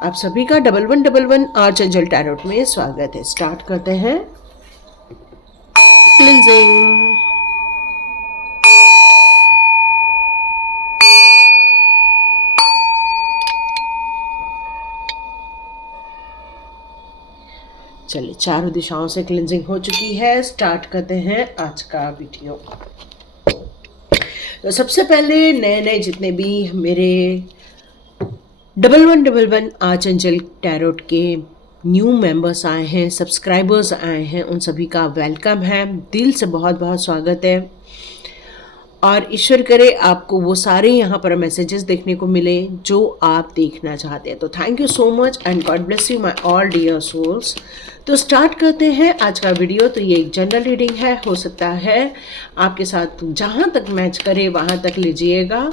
आप सभी का 1111 आर्चएंजल टैरोट में स्वागत है। स्टार्ट करते हैं क्लिंजिंग। चलिए, चारों दिशाओं से क्लिंजिंग हो चुकी है। स्टार्ट करते हैं आज का वीडियो। तो सबसे पहले नए जितने भी मेरे 1111 आर्चएंजल टैरोट के न्यू मेंबर्स आए हैं, सब्सक्राइबर्स आए हैं, उन सभी का वेलकम है। दिल से बहुत बहुत स्वागत है और ईश्वर करे आपको वो सारे यहाँ पर मैसेजेस देखने को मिले जो आप देखना चाहते हैं। तो thank you so much and God bless you my all dear souls. तो स्टार्ट करते हैं आज का वीडियो। तो ये एक जनरल रीडिंग है, हो सकता है आपके साथ जहाँ तक मैच करे वहाँ तक लीजिएगा।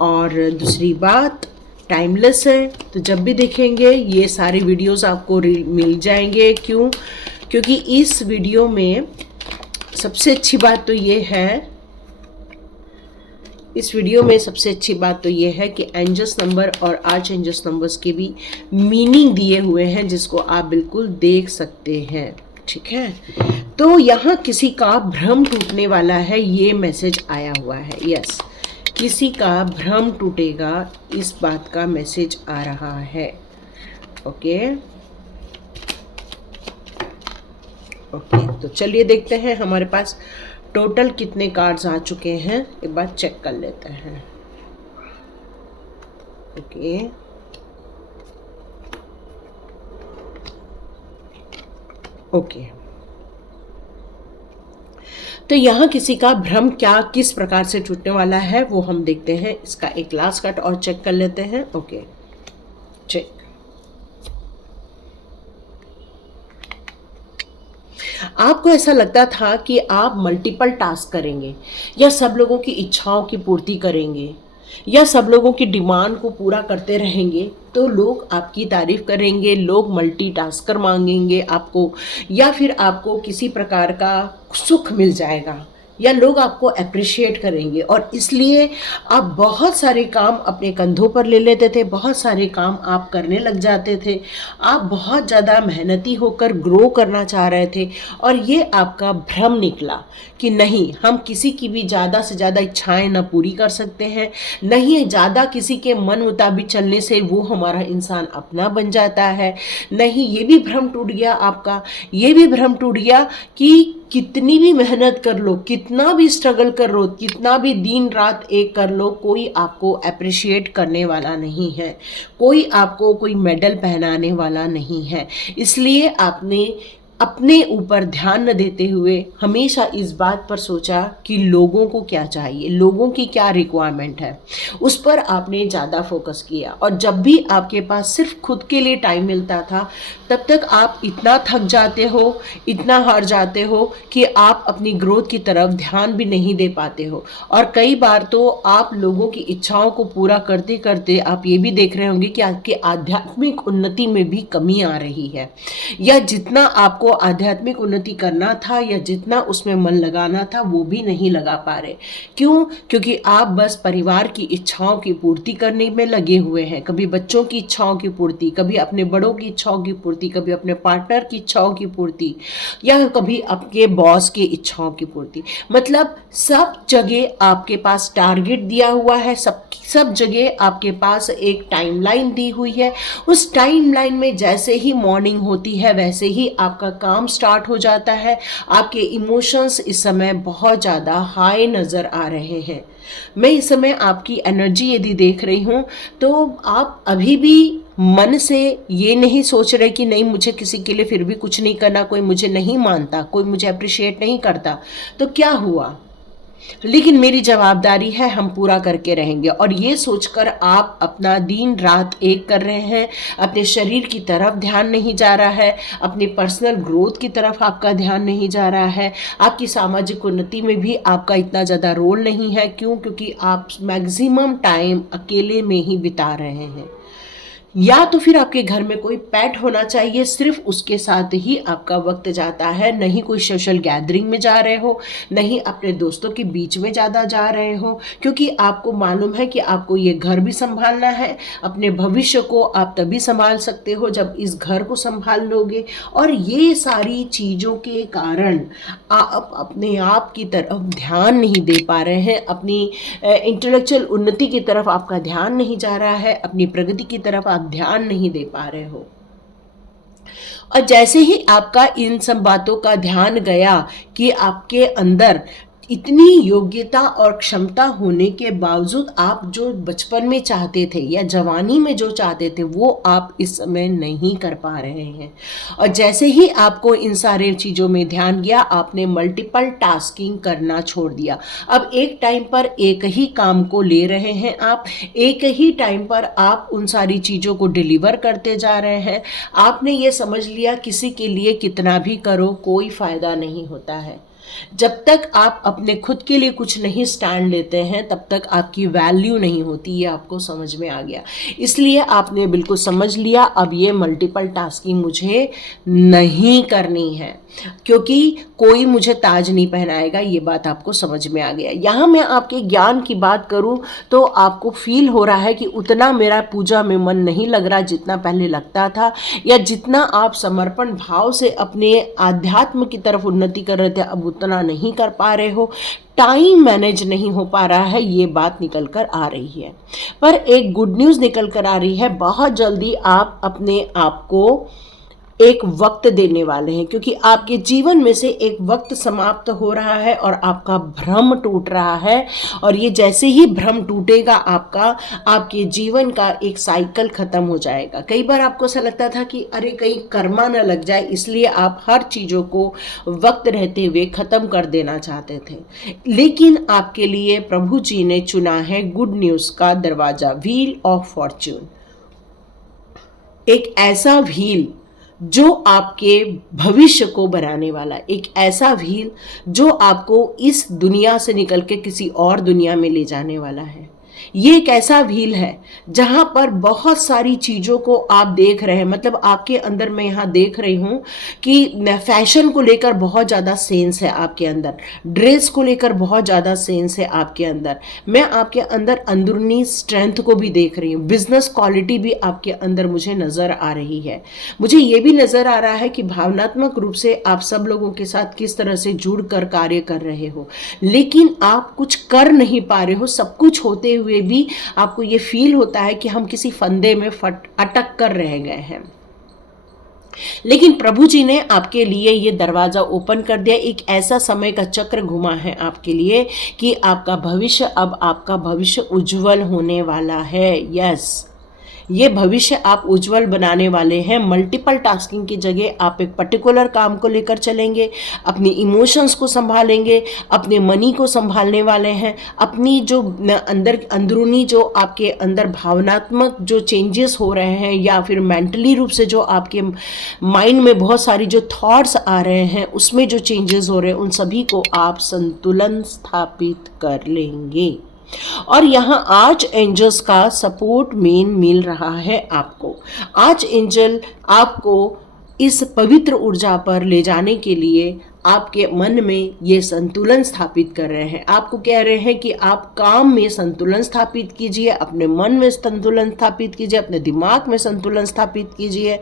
और दूसरी बात, टाइमलेस है, तो जब भी देखेंगे ये सारे वीडियोस आपको मिल जाएंगे। क्योंकि इस वीडियो में सबसे अच्छी बात तो ये है कि एंजल्स नंबर और आर्च एंजल्स नंबर्स के भी मीनिंग दिए हुए हैं जिसको आप बिल्कुल देख सकते हैं। ठीक है, तो यहाँ किसी का भ्रम टूटने वाला है, ये मैसेज आया हुआ है। यस, किसी का भ्रम टूटेगा, इस बात का मैसेज आ रहा है। ओके, तो चलिए देखते हैं हमारे पास टोटल कितने कार्ड्स आ चुके हैं, एक बार चेक कर लेते हैं। ओके, तो यहाँ किसी का भ्रम किस प्रकार से टूटने वाला है वो हम देखते हैं। इसका एक लास्ट कार्ड और चेक कर लेते हैं। Okay, check. आपको ऐसा लगता था कि आप मल्टीपल टास्क करेंगे या सब लोगों की इच्छाओं की पूर्ति करेंगे या सब लोगों की डिमांड को पूरा करते रहेंगे तो लोग आपकी तारीफ करेंगे, लोग मल्टीटास्कर मांगेंगे आपको, या फिर आपको किसी प्रकार का सुख मिल जाएगा या लोग आपको अप्रिशिएट करेंगे। और इसलिए आप बहुत सारे काम अपने कंधों पर ले लेते थे, बहुत सारे काम आप करने लग जाते थे, आप बहुत ज़्यादा मेहनती होकर ग्रो करना चाह रहे थे। और ये आपका भ्रम निकला कि नहीं, हम किसी की भी ज़्यादा से ज़्यादा इच्छाएं ना पूरी कर सकते हैं, नहीं ज़्यादा किसी के मन मुताबिक चलने से वो हमारा इंसान अपना बन जाता है। नहीं, ये भी भ्रम टूट गया आपका। ये भी भ्रम टूट गया कि कितनी भी मेहनत कर लो, कितना भी स्ट्रगल कर लो, कितना भी दिन रात एक कर लो, कोई आपको अप्रिशिएट करने वाला नहीं है, कोई आपको कोई मेडल पहनाने वाला नहीं है। इसलिए आपने अपने ऊपर ध्यान न देते हुए हमेशा इस बात पर सोचा कि लोगों को क्या चाहिए, लोगों की क्या रिक्वायरमेंट है, उस पर आपने ज़्यादा फोकस किया। और जब भी आपके पास सिर्फ खुद के लिए टाइम मिलता था तब तक आप इतना थक जाते हो, इतना हार जाते हो कि आप अपनी ग्रोथ की तरफ ध्यान भी नहीं दे पाते हो। और कई बार तो आप लोगों की इच्छाओं को पूरा करते करते आप ये भी देख रहे होंगे कि आपकी आध्यात्मिक उन्नति में भी कमी आ रही है, या जितना आपको आध्यात्मिक उन्नति करना था या जितना उसमें मन लगाना था वो भी नहीं लगा पा रहे। क्यों? क्योंकि आप बस परिवार की इच्छाओं की पूर्ति करने में लगे हुए हैं। कभी बच्चों की इच्छाओं की पूर्ति, कभी अपने बड़ों की इच्छाओं की पूर्ति, कभी अपने पार्टनर की इच्छाओं की पूर्ति, या कभी आपके बॉस की इच्छाओं की पूर्ति। मतलब सब जगह आपके पास टारगेट दिया हुआ है, सब जगह आपके पास एक टाइमलाइन दी हुई है। उस टाइमलाइन में जैसे ही मॉर्निंग होती है वैसे ही आपका काम स्टार्ट हो जाता है। आपके इमोशंस इस समय बहुत ज़्यादा हाई नज़र आ रहे हैं। मैं इस समय आपकी एनर्जी यदि देख रही हूँ तो आप अभी भी मन से ये नहीं सोच रहे कि नहीं, मुझे किसी के लिए फिर भी कुछ नहीं करना, कोई मुझे नहीं मानता, कोई मुझे अप्रिशिएट नहीं करता तो क्या हुआ, लेकिन मेरी जवाबदारी है, हम पूरा करके रहेंगे। और ये सोचकर आप अपना दिन रात एक कर रहे हैं, अपने शरीर की तरफ ध्यान नहीं जा रहा है, अपने पर्सनल ग्रोथ की तरफ आपका ध्यान नहीं जा रहा है, आपकी सामाजिक उन्नति में भी आपका इतना ज़्यादा रोल नहीं है। क्यों? क्योंकि आप मैक्सिमम टाइम अकेले में ही बिता रहे हैं। या तो फिर आपके घर में कोई पेट होना चाहिए, सिर्फ उसके साथ ही आपका वक्त जाता है, नहीं कोई सोशल गैदरिंग में जा रहे हो, नहीं अपने दोस्तों के बीच में ज़्यादा जा रहे हो, क्योंकि आपको मालूम है कि आपको ये घर भी संभालना है। अपने भविष्य को आप तभी संभाल सकते हो जब इस घर को संभाल लोगे। और ये सारी चीज़ों के कारण आप अपने आप की तरफ ध्यान नहीं दे पा रहे हैं, अपनी इंटेलेक्चुअल उन्नति की तरफ आपका ध्यान नहीं जा रहा है, अपनी प्रगति की तरफ आप ध्यान नहीं दे पा रहे हो। और जैसे ही आपका इन सब बातों का ध्यान गया कि आपके अंदर इतनी योग्यता और क्षमता होने के बावजूद आप जो बचपन में चाहते थे या जवानी में जो चाहते थे वो आप इस समय नहीं कर पा रहे हैं। और जैसे ही आपको इन सारे चीज़ों में ध्यान गया, आपने मल्टीपल टास्किंग करना छोड़ दिया। अब एक टाइम पर एक ही काम को ले रहे हैं, आप एक ही टाइम पर आप उन सारी चीज़ों को डिलीवर करते जा रहे हैं। आपने ये समझ लिया किसी के लिए कितना भी करो कोई फ़ायदा नहीं होता है। जब तक आप अपने खुद के लिए कुछ नहीं स्टैंड लेते हैं तब तक आपकी वैल्यू नहीं होती, ये आपको समझ में आ गया। इसलिए आपने बिल्कुल समझ लिया अब ये मल्टीपल टास्किंग मुझे नहीं करनी है, क्योंकि कोई मुझे ताज नहीं पहनाएगा, ये बात आपको समझ में आ गया। यहाँ मैं आपके ज्ञान की बात करूँ तो आपको फील हो रहा है कि उतना मेरा पूजा में मन नहीं लग रहा जितना पहले लगता था, या जितना आप समर्पण भाव से अपने आध्यात्म की तरफ उन्नति कर रहे थे अब उतना नहीं कर पा रहे हो, टाइम मैनेज नहीं हो पा रहा है, ये बात निकल कर आ रही है। पर एक गुड न्यूज़ निकल कर आ रही है, बहुत जल्दी आप अपने आप को एक वक्त देने वाले हैं, क्योंकि आपके जीवन में से एक वक्त समाप्त हो रहा है और आपका भ्रम टूट रहा है। और ये जैसे ही भ्रम टूटेगा आपके जीवन का एक साइकिल खत्म हो जाएगा। कई बार आपको ऐसा लगता था कि अरे कहीं कर्मा न लग जाए, इसलिए आप हर चीज़ों को वक्त रहते हुए ख़त्म कर देना चाहते थे। लेकिन आपके लिए प्रभु जी ने चुना है गुड न्यूज़ का दरवाज़ा, व्हील ऑफ फॉर्च्यून। एक ऐसा व्हील जो आपके भविष्य को बनाने वाला, एक ऐसा व्हील जो आपको इस दुनिया से निकल के किसी और दुनिया में ले जाने वाला है। ये एक ऐसा व्हील है जहाँ पर बहुत सारी चीज़ों को आप देख रहे हैं, मतलब आपके अंदर मैं यहाँ देख रही हूँ कि फैशन को लेकर बहुत ज़्यादा सेंस है आपके अंदर, ड्रेस को लेकर बहुत ज़्यादा सेंस है आपके अंदर। मैं आपके अंदर अंदरूनी स्ट्रेंथ को भी देख रही हूँ, बिजनेस क्वालिटी भी आपके अंदर मुझे नज़र आ रही है। मुझे ये भी नज़र आ रहा है कि भावनात्मक रूप से आप सब लोगों के साथ किस तरह से जुड़ कर कार्य कर रहे हो, लेकिन आप कुछ कर नहीं पा रहे हो। सब कुछ होते हुए भी आपको ये फील होता है कि हम किसी फंदे में अटक कर रह गए हैं। लेकिन प्रभु जी ने आपके लिए ये दरवाज़ा ओपन कर दिया, एक ऐसा समय का चक्र घुमा है आपके लिए कि आपका भविष्य उज्जवल होने वाला है। यस, ये भविष्य आप उज्जवल बनाने वाले हैं। मल्टीपल टास्किंग की जगह आप एक पर्टिकुलर काम को लेकर चलेंगे, अपनी इमोशंस को संभालेंगे, अपने मनी को संभालने वाले हैं, अपनी जो अंदरूनी जो आपके अंदर भावनात्मक जो चेंजेस हो रहे हैं या फिर मेंटली रूप से जो आपके माइंड में बहुत सारी जो थॉट्स आ रहे हैं उसमें जो चेंजेस हो रहे हैं उन सभी को आप संतुलन स्थापित कर लेंगे। और यहाँ आर्च एंजल्स का सपोर्ट मिल रहा है आपको। आर्च एंजल आपको इस पवित्र ऊर्जा पर ले जाने के लिए आपके मन में ये संतुलन स्थापित कर रहे हैं। आपको कह रहे हैं कि आप काम में संतुलन स्थापित कीजिए, अपने मन में संतुलन स्थापित कीजिए, अपने दिमाग में संतुलन स्थापित कीजिए,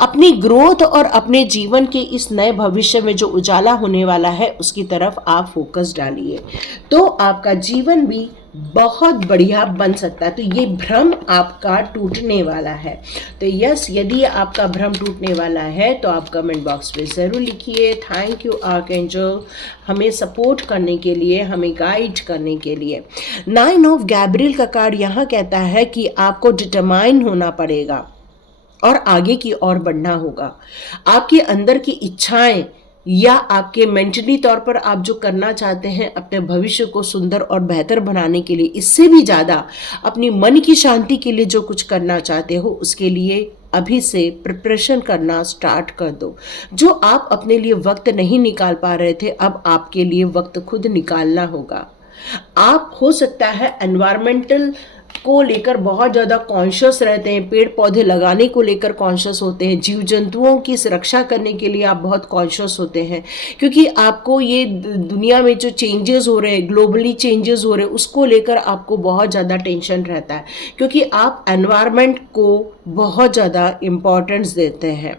अपनी ग्रोथ और अपने जीवन के इस नए भविष्य में जो उजाला होने वाला है उसकी तरफ आप फोकस डालिए, तो आपका जीवन भी बहुत बढ़िया बन सकता है। तो ये भ्रम आपका टूटने वाला है। तो यस, यदि आपका भ्रम टूटने वाला है तो आप कमेंट बॉक्स पे ज़रूर लिखिए थैंक यू आर्कएंजल, हमें सपोर्ट करने के लिए, हमें गाइड करने के लिए। 9 ऑफ गैब्रियल का कार्ड यहाँ कहता है कि आपको डिटरमाइन होना पड़ेगा और आगे की ओर बढ़ना होगा। आपके अंदर की इच्छाएं या आपके मेंटली तौर पर आप जो करना चाहते हैं अपने भविष्य को सुंदर और बेहतर बनाने के लिए, इससे भी ज़्यादा अपनी मन की शांति के लिए जो कुछ करना चाहते हो उसके लिए अभी से प्रिपरेशन करना स्टार्ट कर दो। जो आप अपने लिए वक्त नहीं निकाल पा रहे थे अब आपके लिए वक्त खुद निकालना होगा। आप हो सकता है एनवायरमेंटल को लेकर बहुत ज़्यादा कॉन्शियस रहते हैं, पेड़ पौधे लगाने को लेकर कॉन्शियस होते हैं, जीव जंतुओं की सुरक्षा करने के लिए आप बहुत कॉन्शियस होते हैं, क्योंकि आपको ये दुनिया में जो चेंजेस हो रहे हैं, ग्लोबली चेंजेस हो रहे हैं, उसको लेकर आपको बहुत ज़्यादा टेंशन रहता है, क्योंकि आप एनवायरनमेंट को बहुत ज़्यादा इम्पोर्टेंस देते हैं।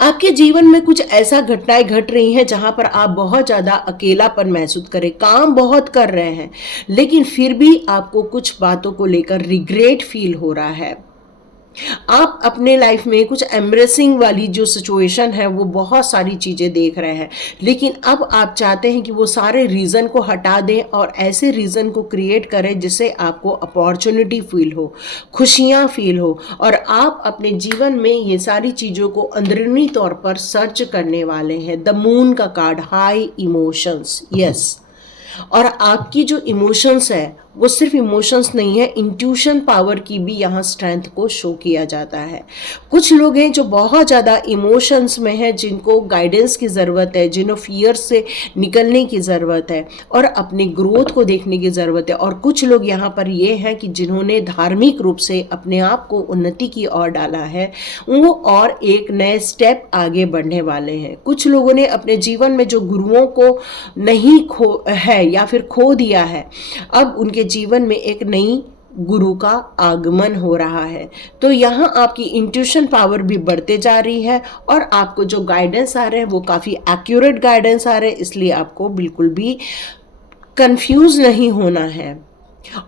आपके जीवन में कुछ ऐसा घटनाएं घट रही हैं जहां पर आप बहुत ज़्यादा अकेलापन महसूस करें, काम बहुत कर रहे हैं, लेकिन फिर भी आपको कुछ बातों को लेकर रिग्रेट फील हो रहा है। आप अपने लाइफ में कुछ एम्ब्रेसिंग वाली जो सिचुएशन है वो बहुत सारी चीज़ें देख रहे हैं, लेकिन अब आप चाहते हैं कि वो सारे रीज़न को हटा दें और ऐसे रीज़न को क्रिएट करें जिससे आपको अपॉर्चुनिटी फील हो, खुशियाँ फील हो, और आप अपने जीवन में ये सारी चीज़ों को अंदरूनी तौर पर सर्च करने वाले हैं। द मून का कार्ड, हाई इमोशंस, यस। और आपकी जो इमोशंस है वो सिर्फ इमोशंस नहीं है, इंट्यूशन पावर की भी यहाँ स्ट्रेंथ को शो किया जाता है। कुछ लोग हैं जो बहुत ज़्यादा इमोशंस में हैं, जिनको गाइडेंस की ज़रूरत है, जिन्हें फियर से निकलने की ज़रूरत है और अपनी ग्रोथ को देखने की ज़रूरत है। और कुछ लोग यहाँ पर ये हैं कि जिन्होंने धार्मिक रूप से अपने आप को उन्नति की ओर डाला है, वो और एक नए स्टेप आगे बढ़ने वाले हैं। कुछ लोगों ने अपने जीवन में जो गुरुओं को नहीं खो है या फिर खो दिया है, अब उनके जीवन में एक नई गुरु का आगमन हो रहा है। तो यहाँ आपकी इंट्यूशन पावर भी बढ़ते जा रही है और आपको जो गाइडेंस आ रहे हैं वो काफ़ी एक्यूरेट गाइडेंस आ रहे हैं, इसलिए आपको बिल्कुल भी कंफ्यूज नहीं होना है।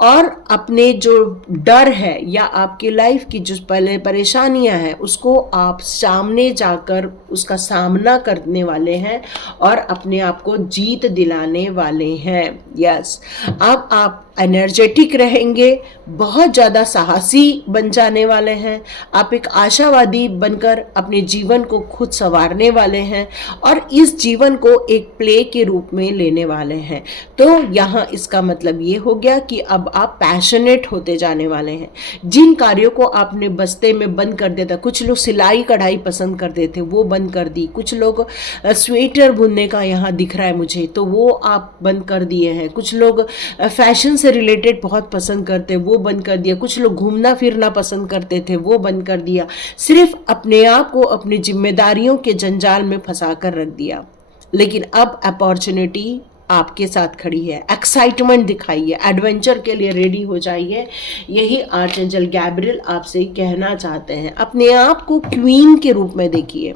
और अपने जो डर है या आपकी लाइफ की जो पहले परेशानियां हैं उसको आप सामने जाकर उसका सामना करने वाले हैं और अपने आप को जीत दिलाने वाले हैं। यस, अब आप एनर्जेटिक रहेंगे, बहुत ज़्यादा साहसी बन जाने वाले हैं, आप एक आशावादी बनकर अपने जीवन को खुद संवारने वाले हैं और इस जीवन को एक प्ले के रूप में लेने वाले हैं। तो यहाँ इसका मतलब ये हो गया कि अब आप पैशनेट होते जाने वाले हैं। जिन कार्यों को आपने बस्ते में बंद कर दिया था, कुछ लोग सिलाई कढ़ाई पसंद करते थे वो बंद कर दी, कुछ लोग स्वेटर बुनने का यहाँ दिख रहा है मुझे तो वो आप बंद कर दिए हैं, कुछ लोग फैशन से रिलेटेड बहुत पसंद करते वो बंद कर दिया, कुछ लोग घूमना फिरना पसंद करते थे वो बंद कर दिया, सिर्फ अपने आप को अपनी जिम्मेदारियों के जंजाल में फंसा कर रख दिया। लेकिन अब अपॉर्चुनिटी आपके साथ खड़ी है, एक्साइटमेंट दिखाइए, एडवेंचर के लिए रेडी हो जाइए। यही आर्चएंजल गैब्रियल आपसे कहना चाहते हैं। अपने आप को क्वीन के रूप में देखिए।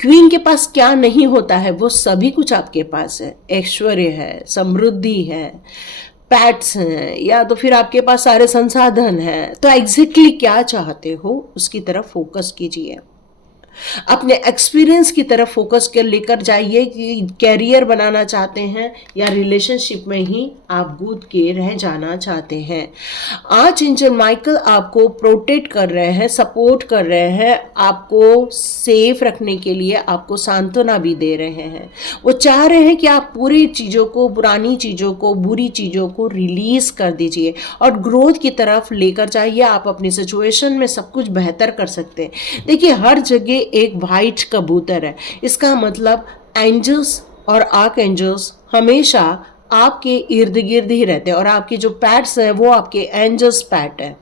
क्वीन के पास क्या नहीं होता है, वो सभी कुछ आपके पास है। ऐश्वर्य है, समृद्धि है, पैट्स हैं, या तो फिर आपके पास सारे संसाधन हैं। तो एग्जैक्टली क्या चाहते हो उसकी तरफ फोकस कीजिए, अपने एक्सपीरियंस की तरफ फोकस कर लेकर जाइए कि कैरियर बनाना चाहते हैं या रिलेशनशिप में ही आप गूंथ के रह जाना चाहते हैं। आर्चएंजल माइकल आपको प्रोटेक्ट कर रहे हैं, सपोर्ट कर रहे हैं, आपको सेफ रखने के लिए आपको सांत्वना भी दे रहे हैं। वो चाह रहे हैं कि आप पूरी चीज़ों को, पुरानी चीज़ों को, बुरी चीज़ों को रिलीज कर दीजिए और ग्रोथ की तरफ लेकर जाइए। आप अपनी सिचुएशन में सब कुछ बेहतर कर सकते हैं। देखिए, हर जगह एक वाइट कबूतर है, इसका मतलब एंजल्स और आर्क एंजल्स हमेशा आपके इर्द गिर्द ही रहते हैं और आपके जो पैट्स हैं वो आपके एंजल्स पैट है।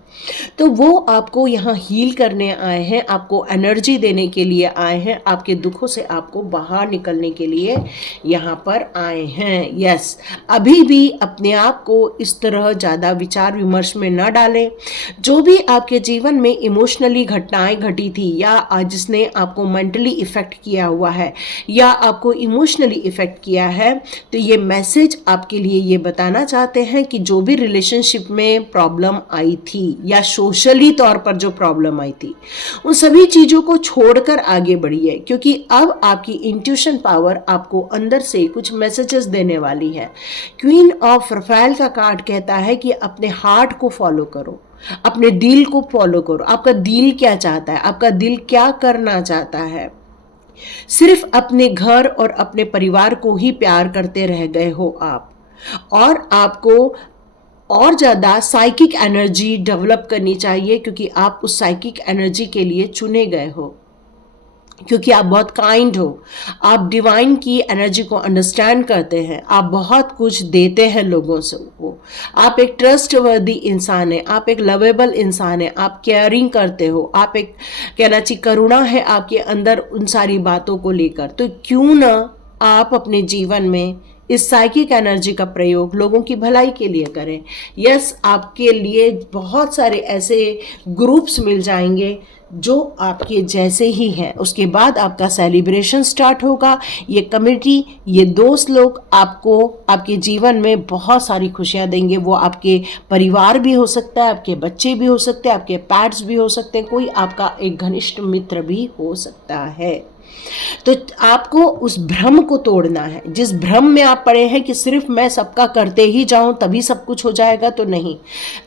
तो वो आपको यहाँ हील करने आए हैं, आपको एनर्जी देने के लिए आए हैं, आपके दुखों से आपको बाहर निकलने के लिए यहाँ पर आए हैं। यस, अभी भी अपने आप को इस तरह ज़्यादा विचार विमर्श में न डालें। जो भी आपके जीवन में इमोशनली घटनाएं घटी थी या जिसने आपको मेंटली इफ़ेक्ट किया हुआ है या आपको इमोशनली इफ़ेक्ट किया है, तो ये मैसेज आपके लिए ये बताना चाहते हैं कि जो भी रिलेशनशिप में प्रॉब्लम आई थी या सोशली तौर पर जो प्रॉब्लम आई थी, उन सभी चीज़ों को छोड़कर आगे बढ़िए, क्योंकि अब आपकी इंट्यूशन पावर आपको अंदर से कुछ मैसेजेस देने वाली है। क्वीन ऑफ रफेल का कार्ड कहता है कि अपने हार्ट को फॉलो करो, अपने दिल को फॉलो करो। आपका दिल क्या चाहता है, आपका दिल क्या करना चाहता है। सिर्फ अपने घर और अपने परिवार को ही प्यार करते रह गए हो आप, और आपको और ज़्यादा साइकिक एनर्जी डेवलप करनी चाहिए, क्योंकि आप उस साइकिक एनर्जी के लिए चुने गए हो। क्योंकि आप बहुत काइंड हो, आप डिवाइन की एनर्जी को अंडरस्टैंड करते हैं, आप बहुत कुछ देते हैं लोगों से को, आप एक ट्रस्टवर्दी इंसान है, आप एक लवेबल इंसान है, आप केयरिंग करते हो, आप एक कहना चाहिए करुणा है आपके अंदर उन सारी बातों को लेकर। तो क्यों ना आप अपने जीवन में इस साइकिक एनर्जी का प्रयोग लोगों की भलाई के लिए करें। यस, आपके लिए बहुत सारे ऐसे ग्रुप्स मिल जाएंगे जो आपके जैसे ही हैं। उसके बाद आपका सेलिब्रेशन स्टार्ट होगा। ये कम्युनिटी, ये दोस्त लोग आपको आपके जीवन में बहुत सारी खुशियां देंगे। वो आपके परिवार भी हो सकता है, आपके बच्चे भी हो सकते हैं, आपके पेट्स भी हो सकते हैं, कोई आपका एक घनिष्ठ मित्र भी हो सकता है। तो आपको उस भ्रम को तोड़ना है। जिस भ्रम में आप पड़े हैं कि सिर्फ मैं सबका करते ही जाऊं तभी सब कुछ हो जाएगा, तो नहीं।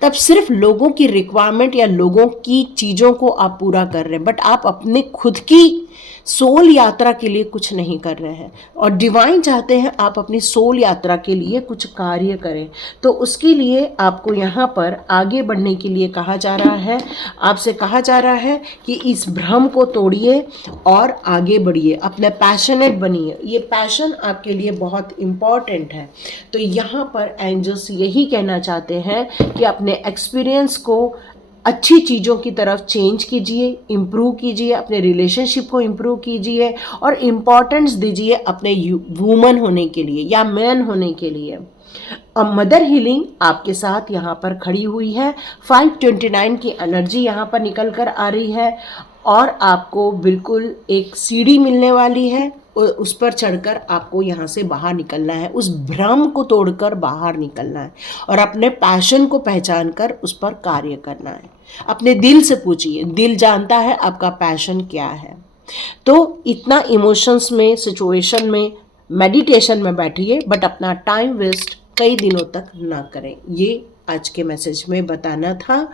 तब सिर्फ लोगों की रिक्वायरमेंट या लोगों की चीज़ों को आप पूरा कर रहे हैं, बट आप अपने खुद की सोल यात्रा के लिए कुछ नहीं कर रहे हैं। और डिवाइन चाहते हैं आप अपनी सोल यात्रा के लिए कुछ कार्य करें। तो उसके लिए आपको यहाँ पर आगे बढ़ने के लिए कहा जा रहा है, आपसे कहा जा रहा है कि इस भ्रम को तोड़िए और आगे बढ़िए, अपने पैशनेट बनिए। ये पैशन आपके लिए बहुत इम्पॉर्टेंट है। तो यहाँ पर एंजल्स यही कहना चाहते हैं कि अपने एक्सपीरियंस को अच्छी चीज़ों की तरफ चेंज कीजिए, इम्प्रूव कीजिए, अपने रिलेशनशिप को इम्प्रूव कीजिए और इम्पॉर्टेंस दीजिए अपने वुमन होने के लिए या मैन होने के लिए। मदर हीलिंग आपके साथ यहाँ पर खड़ी हुई है। 529 की एनर्जी यहाँ पर निकल कर आ रही है और आपको बिल्कुल एक सीढ़ी मिलने वाली है। उस पर चढ़कर आपको यहाँ से बाहर निकलना है, उस भ्रम को तोड़कर बाहर निकलना है और अपने पैशन को पहचान कर उस पर कार्य करना है। अपने दिल से पूछिए, दिल जानता है आपका पैशन क्या है। तो इतना इमोशंस में, सिचुएशन में, मेडिटेशन में बैठिए, बट अपना टाइम वेस्ट कई दिनों तक ना करें। ये आज के मैसेज में बताना था।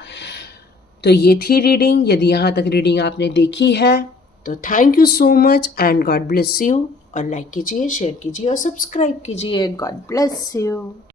तो ये थी रीडिंग। यदि यहाँ तक रीडिंग आपने देखी है तो thank you so much and God bless you. और लाइक कीजिए, शेयर कीजिए और सब्सक्राइब कीजिए। God bless you.